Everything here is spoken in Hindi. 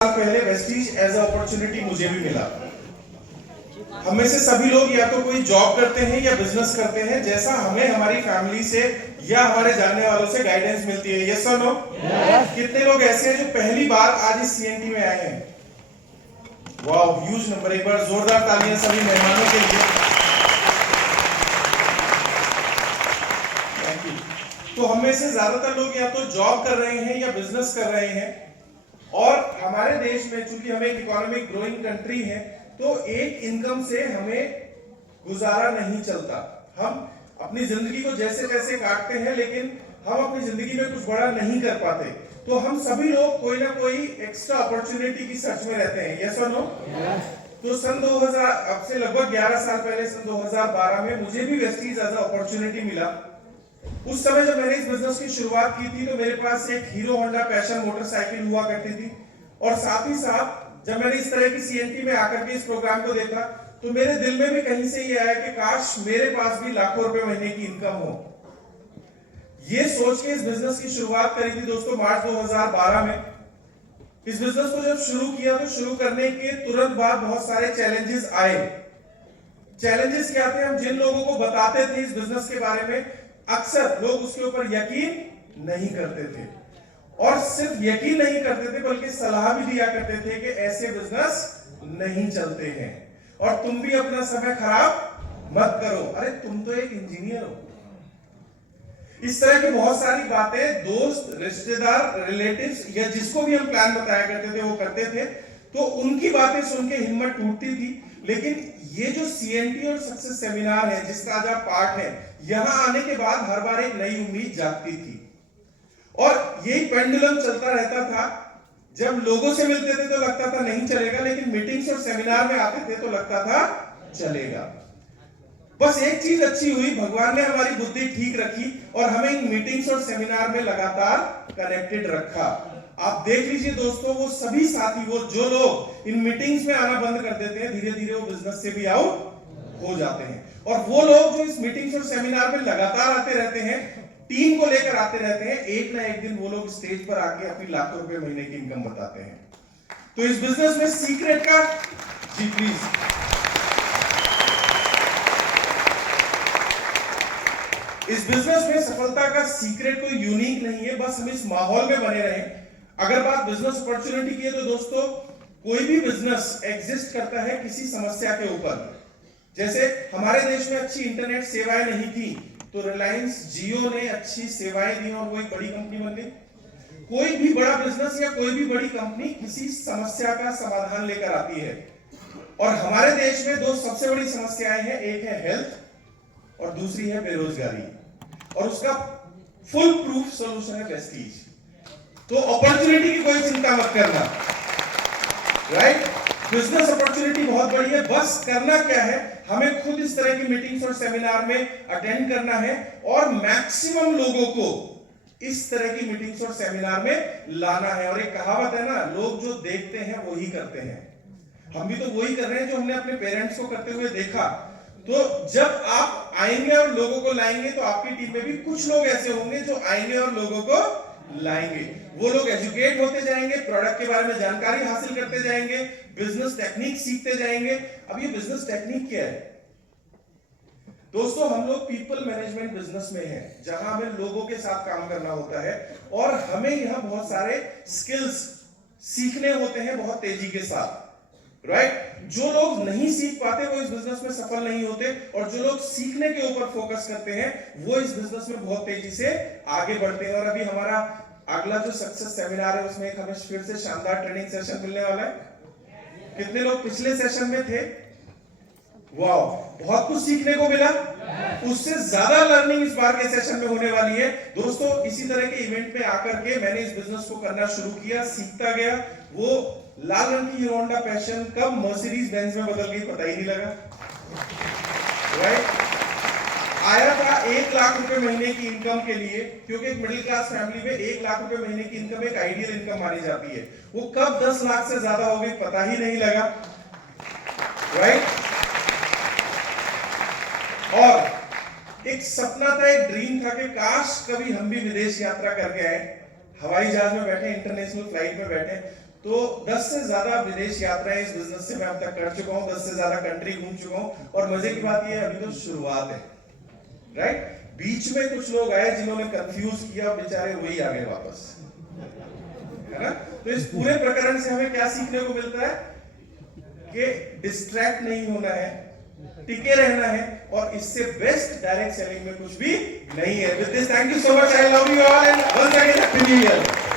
साल पहले वेस्टीज एज अ अपॉर्चुनिटी मुझे भी मिला। हम में से सभी लोग या तो कोई जॉब करते हैं या बिजनेस करते हैं, जैसा हमें हमारी फैमिली से या हमारे जानने वालों से गाइडेंस मिलती है। यस और नो? कितने लोग ऐसे हैं जो पहली बार आज इस सीएनटी में आए हैं? Wow, huge number. एक बार जोरदार तालियां सभी मेहमानों के लिए। Thank you. तो हम में से ज्यादातर लोग या तो जॉब कर रहे हैं या बिजनेस कर रहे हैं, और हमारे देश में चूंकि हम एक इकोनॉमिक ग्रोइंग कंट्री है, तो एक इनकम से हमें गुजारा नहीं चलता। हम अपनी जिंदगी को जैसे तैसे काटते हैं, लेकिन हम अपनी जिंदगी में कुछ बड़ा नहीं कर पाते। तो हम सभी लोग कोई ना कोई एक्स्ट्रा अपॉर्चुनिटी की सर्च में रहते हैं। यस और नो? तो सन 2000, अब से लगभग 11 साल पहले, सन 2012 में मुझे भी वेस्टीज एज अपॉर्चुनिटी मिला। उस समय जब मैंने इस बिजनेस की शुरुआत की थी, तो मेरे पास एक हीरो होंडा पैशन मोटरसाइकिल हुआ करती थी, और साथ ही साथ जब मैंने इस तरह की सीएनटी में आकर के इस प्रोग्राम को देखा, तो मेरे दिल में भी कहीं से ये आया कि काश मेरे पास भी लाखों रुपए महीने की इनकम हो। ये सोच के इस बिजनेस की शुरुआत करी थी दोस्तों मार्च 2012 में। इस बिजनेस को जब शुरू किया, तो शुरू करने के तुरंत बाद बहुत सारे चैलेंजेस आए। चैलेंजेस क्या थे? हम जिन लोगों को बताते थे इस बिजनेस के बारे में, अक्सर लोग उसके ऊपर यकीन नहीं करते थे, और सिर्फ यकीन नहीं करते थे बल्कि सलाह भी दिया करते थे कि ऐसे बिजनेस नहीं चलते हैं, और तुम भी अपना समय खराब मत करो। अरे तुम तो एक इंजीनियर हो। इस तरह की बहुत सारी बातें दोस्त, रिश्तेदार, रिलेटिव्स या जिसको भी हम प्लान बताया करते थे वो करते थे, तो उनकी बातें सुन के हिम्मत टूटती थी। लेकिन ये जो सीएनटी और सक्सेस सेमिनार है, जिसका आज आप पार्ट है, यहां आने के बाद हर बार एक नई उम्मीद जागती थी, और यही पेंडुलम चलता रहता था। जब लोगों से मिलते थे तो लगता था नहीं चलेगा, लेकिन मीटिंग्स और सेमिनार में आते थे तो लगता था चलेगा। बस एक चीज अच्छी हुई, भगवान ने हमारी बुद्धि ठीक रखी और हमें इन मीटिंग्स और सेमिनार में लगातार कनेक्टेड रखा। आप देख लीजिए दोस्तों, वो सभी साथी, वो जो लोग इन मीटिंग्स में आना बंद कर देते हैं, धीरे धीरे वो बिजनेस से भी आउट हो जाते हैं। और वो लोग जो इस मीटिंग्स और सेमिनार में लगातार आते रहते हैं, टीम को लेकर आते रहते हैं, एक ना एक दिन वो लोग स्टेज पर आके अपनी लाखों रुपए महीने की इनकम बताते हैं। तो इस बिजनेस में सीक्रेट का, जी प्लीज, इस बिजनेस में सफलता का सीक्रेट कोई यूनिक नहीं है, बस हम इस माहौल में बने रहें। अगर बात बिजनेस अपॉर्चुनिटी की है, तो दोस्तों कोई भी बिजनेस एग्जिस्ट करता है किसी समस्या के ऊपर। जैसे हमारे देश में अच्छी इंटरनेट सेवाएं नहीं थी, तो रिलायंस जियो ने अच्छी सेवाएं दी और वो एक बड़ी कंपनी बन गई। कोई भी बड़ा बिजनेस या कोई भी बड़ी कंपनी किसी समस्या का समाधान लेकर आती है, और हमारे देश में दो सबसे बड़ी समस्याएं हैं, एक है हेल्थ और दूसरी है बेरोजगारी, और उसका फुल प्रूफ सॉल्यूशन है वेस्टीज। तो अपॉर्चुनिटी की कोई चिंता मत करना, राइट? बिजनेस अपॉर्चुनिटी बहुत बड़ी है, बस करना क्या है, हमें खुद इस तरह की मीटिंग्स और सेमिनार में अटेंड करना है, और मैक्सिमम लोगों को इस तरह की मीटिंग्स और सेमिनार में लाना है। और एक कहावत है ना, लोग जो देखते हैं वही करते हैं। हम भी तो वही कर रहे हैं जो हमने अपने पेरेंट्स को करते हुए देखा। तो जब आप आएंगे और लोगों को लाएंगे, तो आपकी टीम में भी कुछ लोग ऐसे होंगे जो आएंगे और लोगों को लाएंगे। वो लोग एजुकेट होते जाएंगे, प्रोडक्ट के बारे में जानकारी हासिल करते जाएंगे, बिजनेस टेक्निक सीखते जाएंगे। अब ये बिजनेस टेक्निक क्या है दोस्तों? हम लोग पीपल मैनेजमेंट बिजनेस में हैं, जहां हमें लोगों के साथ काम करना होता है, और हमें यहां बहुत सारे स्किल्स सीखने होते हैं बहुत तेजी के साथ, राइट? जो लोग नहीं सीख पाते वो इस बिजनेस में सफल नहीं होते, और जो लोग सीखने के ऊपर फोकस करते हैं वो इस बिजनेस में बहुत तेजी से आगे बढ़ते हैं। और अभी हमारा अगला जो सक्सेस सेमिनार है, उसमें हमें फिर से शानदार ट्रेनिंग सेशन मिलने वाला है। कितने लोग पिछले सेशन में थे? वाह, बहुत कुछ सीखने को मिला। उससे ज्यादा लर्निंग इस बार के सेशन में होने वाली है दोस्तों। इसी तरह के इवेंट में आकर के मैंने इस बिजनेस को करना शुरू किया, सीखता गया। वो लाल रंग की हीरो होंडा पैशन कब मर्सिडीज बेंज में बदल गई पता ही नहीं लगा, राइट? आया था 1 लाख रुपए महीने की इनकम के लिए, क्योंकि एक मिडिल क्लास फैमिली में 1 लाख रुपए महीने की इनकम एक आइडियल इनकम मानी जाती है। वो कब 10 लाख से ज्यादा हो गई पता ही नहीं लगा, राइट? और एक सपना था, एक ड्रीम था कि काश कभी हम भी विदेश यात्रा करके आए, हवाई जहाज में बैठे, इंटरनेशनल फ्लाइट में बैठे, तो 10 से ज्यादा विदेश यात्राएं इस बिजनेस से मैं अब तक कर चुका हूं, 10 से ज्यादा कंट्री घूम चुका हूं, और मजे की बात यह है अभी तो शुरुआत है, राइट। बीच में कुछ लोग आए जिन्होंने कंफ्यूज किया, बेचारे वही आ गए वापस, है ना। तो इस पूरे प्रकरण से हमें क्या सीखने को मिलता है कि डिस्ट्रैक्ट नहीं होना है, टिके रहना है, और इससे बेस्ट डायरेक्ट सेलिंग में कुछ भी नहीं है। With this thank you so much, I love you all and once again happy new year.